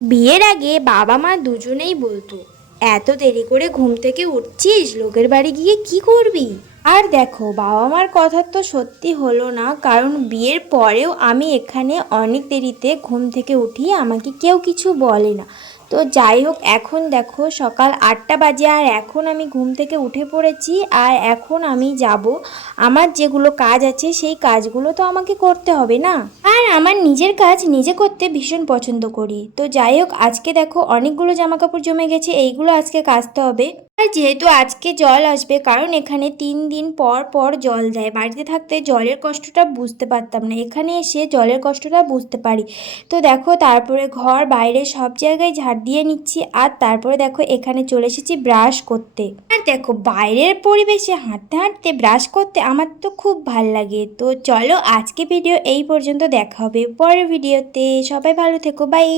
বিয়ের আগে বাবা মা দুজনেই বলতো, এত দেরি করে ঘুম থেকে উঠছিস, লোকের বাড়ি গিয়ে কি করবি? আর দেখো, বাবা মার কথা তো সত্যি হলো না, কারণ বিয়ের পরেও আমি এখানে অনেক দেরিতে ঘুম থেকে উঠি, আমাকে কেউ কিছু বলে না। তো যাই হোক, এখন দেখো সকাল 8টা বাজে আর এখন আমি ঘুম থেকে উঠে পড়েছি। আর এখন আমি যাব, আমার যেগুলো কাজ আছে সেই কাজগুলো তো আমাকে করতে হবে না। আর আমার নিজের কাজ নিজে করতে ভীষণ পছন্দ করি। তো যাই হোক, আজকে দেখো অনেকগুলো জামা কাপড় জমে গেছে, এইগুলো আজকে কাচতে হবে। আর যেহেতু আজকে জল আসবে, কারণ এখানে 3 দিন পর পর জল দেয়, বাড়িতে থাকতে জলের কষ্টটা বুঝতে পারতাম না, এখানে এসে জলের কষ্টটা বুঝতে পারি। তো দেখো, তারপরে ঘর বাইরে সব জায়গায় ঝাড় দিয়ে নিচ্ছি। আর তারপরে দেখো এখানে চলে এসেছি ব্রাশ করতে। আর দেখো, বাইরের পরিবেশে হাঁটতে হাঁটতে ব্রাশ করতে আমার তো খুব ভাল লাগে। তো চলো, আজকে ভিডিও এই পর্যন্ত, দেখা হবে পরের ভিডিওতে। সবাই ভালো থেকো, বাই।